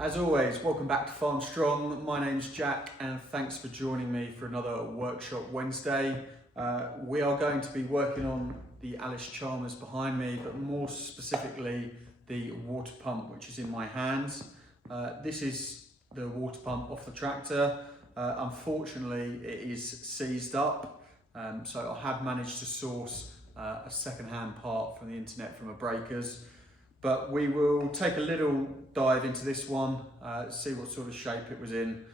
As always, welcome back to FarmStrong. My name's Jack and thanks for joining me for another Workshop Wednesday. We are going to be working on the Allis Charmers behind me, but more specifically the water pump which is in my hands. This is the water pump off the tractor. Unfortunately it is seized up, so I have managed to source a second-hand part from the internet from a breakers. But we will take a little dive into this one, see what sort of shape it was in,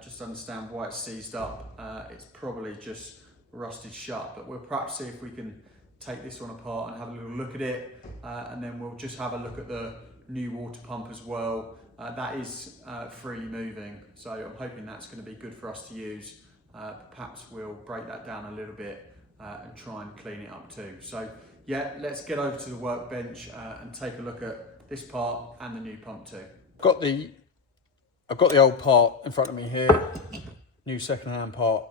just understand why it's seized up. It's probably just rusted shut, but we'll perhaps see if we can take this one apart and have a little look at it, and then we'll just have a look at the new water pump as well. That is freely moving, so I'm hoping that's going to be good for us to use. Perhaps we'll break that down a little bit and try and clean it up too. So yeah, let's get over to the workbench and take a look at this part and the new pump too. I've got the old part in front of me here, new second-hand part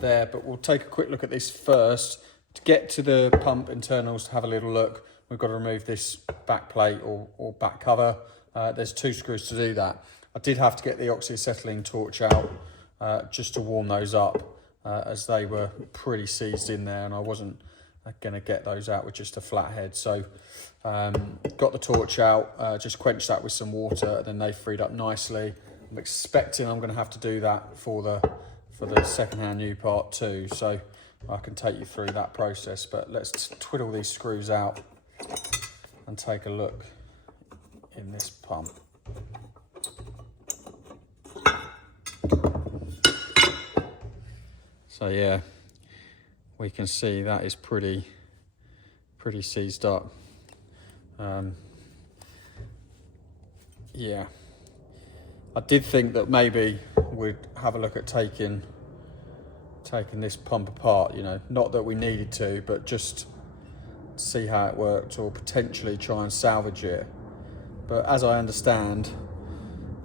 there, but we'll take a quick look at this first. To get to the pump internals to have a little look, we've got to remove this back plate or back cover. There's 2 screws to do that. I did have to get the oxyacetylene torch out just to warm those up as they were pretty seized in there and I wasn't going to get those out with just a flat head. So got the torch out, just quenched that with some water, and then they freed up nicely. I'm expecting I'm going to have to do that for the second-hand new part too, so I can take you through that process. But let's twiddle these screws out and take a look in this pump. So yeah, we can see that is pretty seized up. Yeah, I did think that maybe we'd have a look at taking this pump apart, you know, not that we needed to, but just see how it worked or potentially try and salvage it. But as I understand,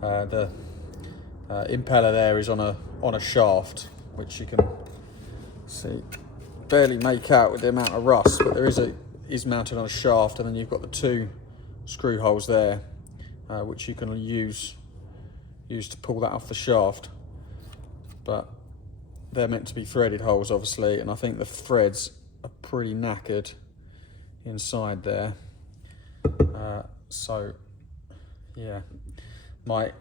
the impeller there is on a shaft, which you can see barely make out with the amount of rust, but there is mounted on a shaft, and then you've got the 2 screw holes there, which you can use to pull that off the shaft. But they're meant to be threaded holes, obviously, and I think the threads are pretty knackered inside there. So yeah, my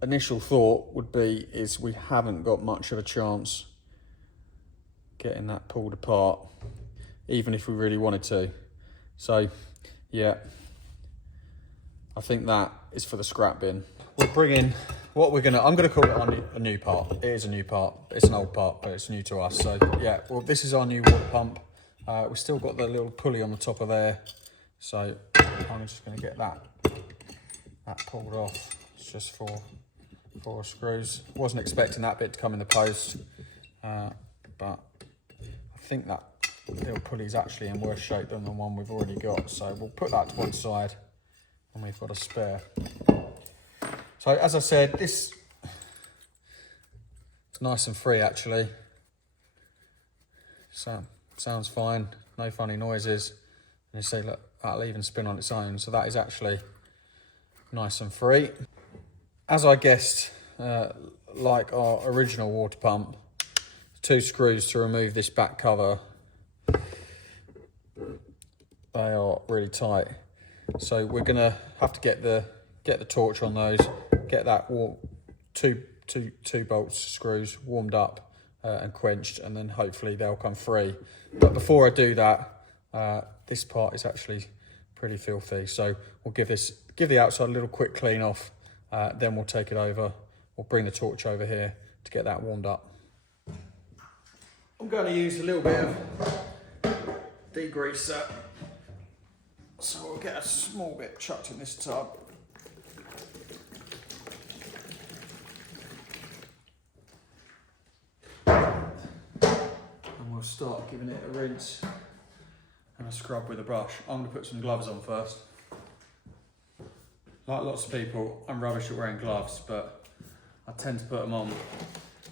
initial thought would be is we haven't got much of a chance getting that pulled apart, even if we really wanted to. So yeah, I think that is for the scrap bin. We'll bring in I'm gonna call it a new part. It is a new part. It's an old part, but it's new to us. So yeah, well, this is our new water pump. We've still got the little pulley on the top of there, so I'm just gonna get that pulled off. It's just 4 screws. Wasn't expecting that bit to come in the post, but I think that little pulley is actually in worse shape than the one we've already got. So we'll put that to one side and we've got a spare. So as I said, this is nice and free actually. So sounds fine, no funny noises. And you see, look, that'll even spin on its own. So that is actually nice and free. As I guessed, like our original water pump, 2 screws to remove this back cover. They are really tight. So we're gonna have to get the torch on those, get that two bolts screws warmed up and quenched, and then hopefully they'll come free. But before I do that, this part is actually pretty filthy. So we'll give the outside a little quick clean off, then we'll take it over. We'll bring the torch over here to get that warmed up. I'm going to use a little bit of degreaser. So we'll get a small bit chucked in this tub. And we'll start giving it a rinse and a scrub with a brush. I'm going to put some gloves on first. Like lots of people, I'm rubbish at wearing gloves, but I tend to put them on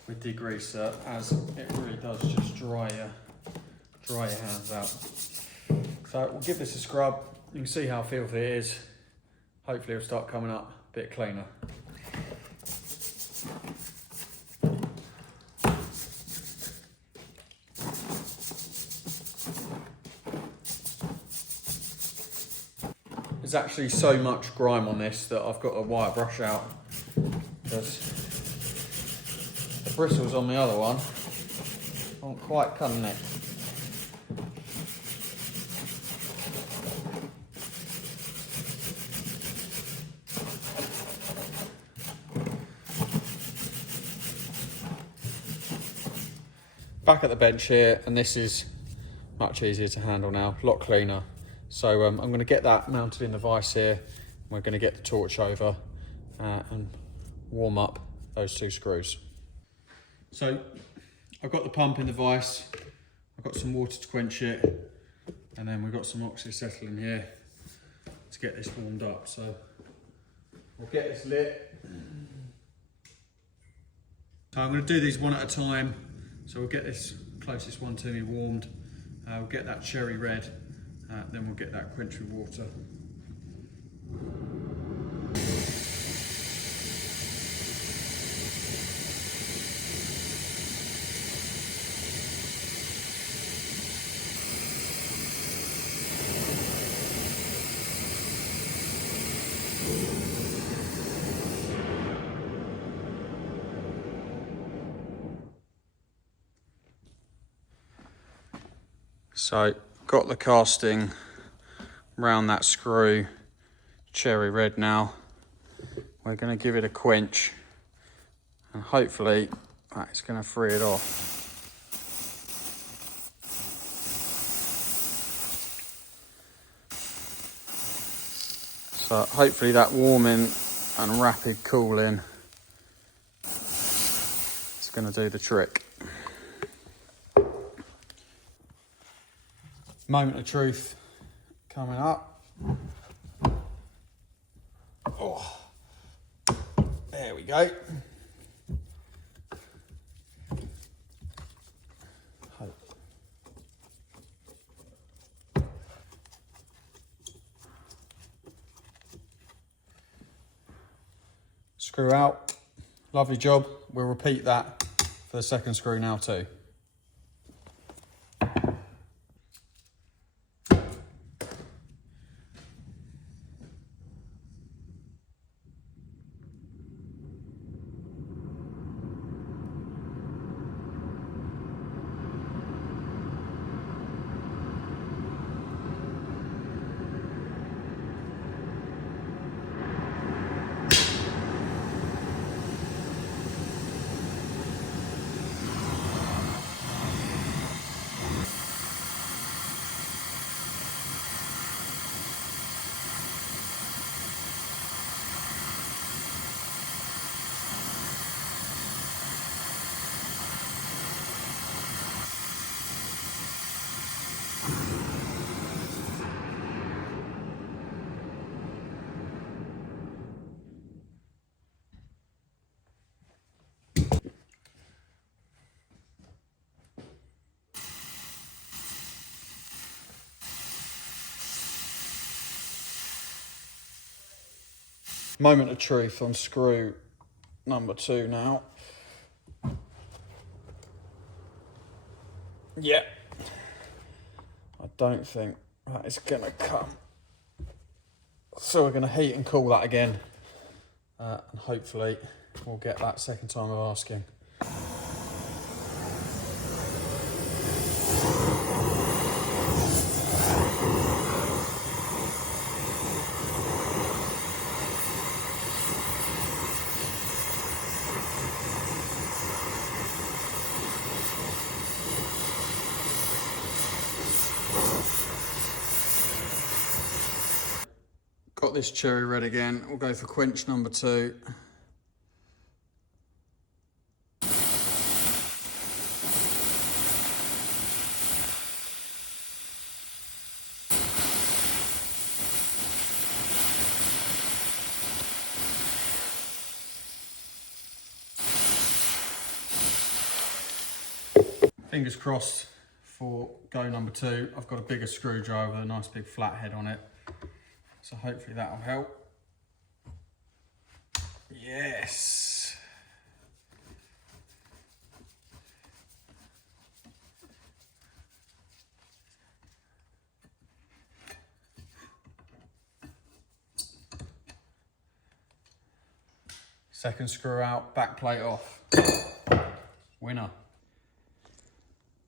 with degreaser, as it really does just dry your hands out. So we'll give this a scrub. You can see how filthy it is. Hopefully it'll start coming up. bit cleaner. There's actually so much grime on this that I've got a wire brush out because the bristles on the other one aren't quite cutting it. Back at the bench here, and this is much easier to handle now, a lot cleaner. So I'm going to get that mounted in the vise here. We're going to get the torch over and warm up those two screws. So I've got the pump in the vise, I've got some water to quench it, and then we've got some oxyacetylene here to get this warmed up. So we'll get this lit. So I'm going to do these one at a time. So we'll get this closest one to me warmed. We'll get that cherry red, then we'll get that quenched with water. So got the casting around that screw, cherry red now. We're going to give it a quench and hopefully that's going to free it off. So hopefully that warming and rapid cooling is going to do the trick. Moment of truth coming up. Oh, there we go. Screw out. Lovely job. We'll repeat that for the second screw now too. Moment of truth on screw number 2 now. Yeah, I don't think that is going to come. So we're going to heat and cool that again, and hopefully we'll get that second time of asking. Got this cherry red again. We'll go for quench number 2. Fingers crossed for go number 2. I've got a bigger screwdriver with a nice big flat head on it. So hopefully that'll help. Yes. Second screw out, back plate off. Winner.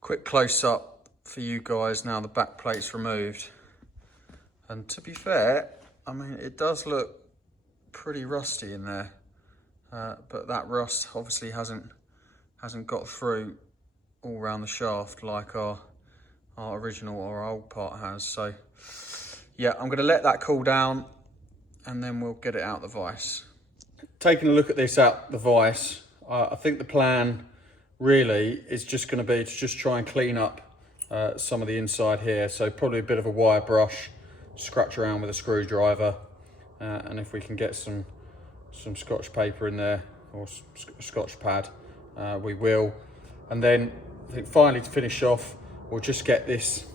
Quick close up for you guys now the back plate's removed. And to be fair, I mean, it does look pretty rusty in there. But that rust obviously hasn't got through all around the shaft like our original or our old part has. So yeah, I'm gonna let that cool down and then we'll get it out the vise. Taking a look at this out the vise, I think the plan really is just gonna be to just try and clean up some of the inside here. So probably a bit of a wire brush, scratch around with a screwdriver, and if we can get some Scotch paper in there or Scotch pad, we will. And then I think finally to finish off, we'll just get this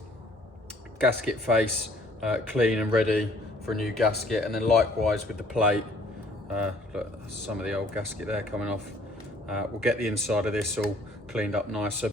gasket face clean and ready for a new gasket. And then likewise with the plate, look, some of the old gasket there coming off. We'll get the inside of this all cleaned up nicer.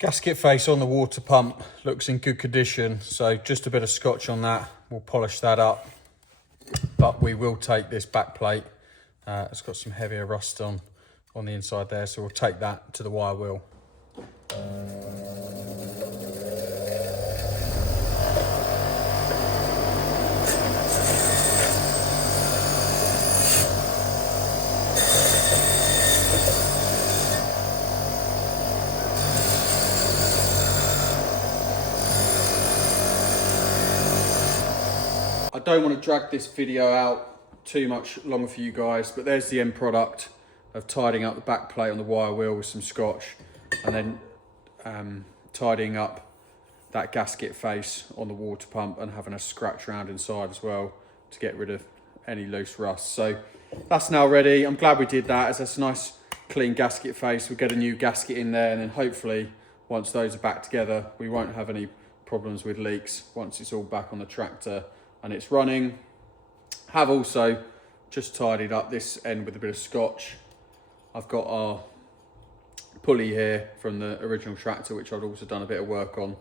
Gasket face on the water pump looks in good condition, so just a bit of Scotch on that, we'll polish that up. But we will take this back plate, it's got some heavier rust on the inside there, so we'll take that to the wire wheel. I don't want to drag this video out too much longer for you guys, but there's the end product of tidying up the back plate on the wire wheel with some Scotch, and then tidying up that gasket face on the water pump and having a scratch around inside as well to get rid of any loose rust. So that's now ready. I'm glad we did that, as that's a nice clean gasket face. We'll get a new gasket in there, and then hopefully once those are back together, we won't have any problems with leaks once it's all back on the tractor and it's running. Have also just tidied up this end with a bit of Scotch. I've got our pulley here from the original tractor, which I'd also done a bit of work on.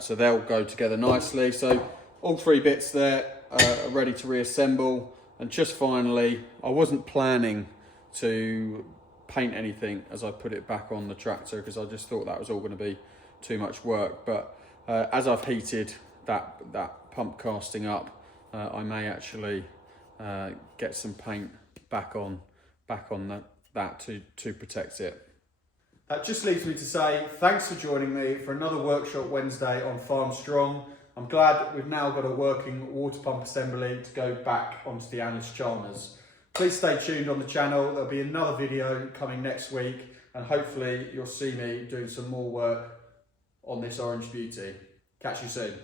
So they'll go together nicely. So all three bits there are ready to reassemble. And just finally, I wasn't planning to paint anything as I put it back on the tractor, because I just thought that was all going to be too much work. But as I've heated that pump casting up, I may actually get some paint back on that to protect it. That just leaves me to say thanks for joining me for another Workshop Wednesday on FarmStrong. I'm glad we've now got a working water pump assembly to go back onto the Allis Chalmers. Please stay tuned on the channel. There'll be another video coming next week, and hopefully you'll see me doing some more work on this Orange Beauty. Catch you soon.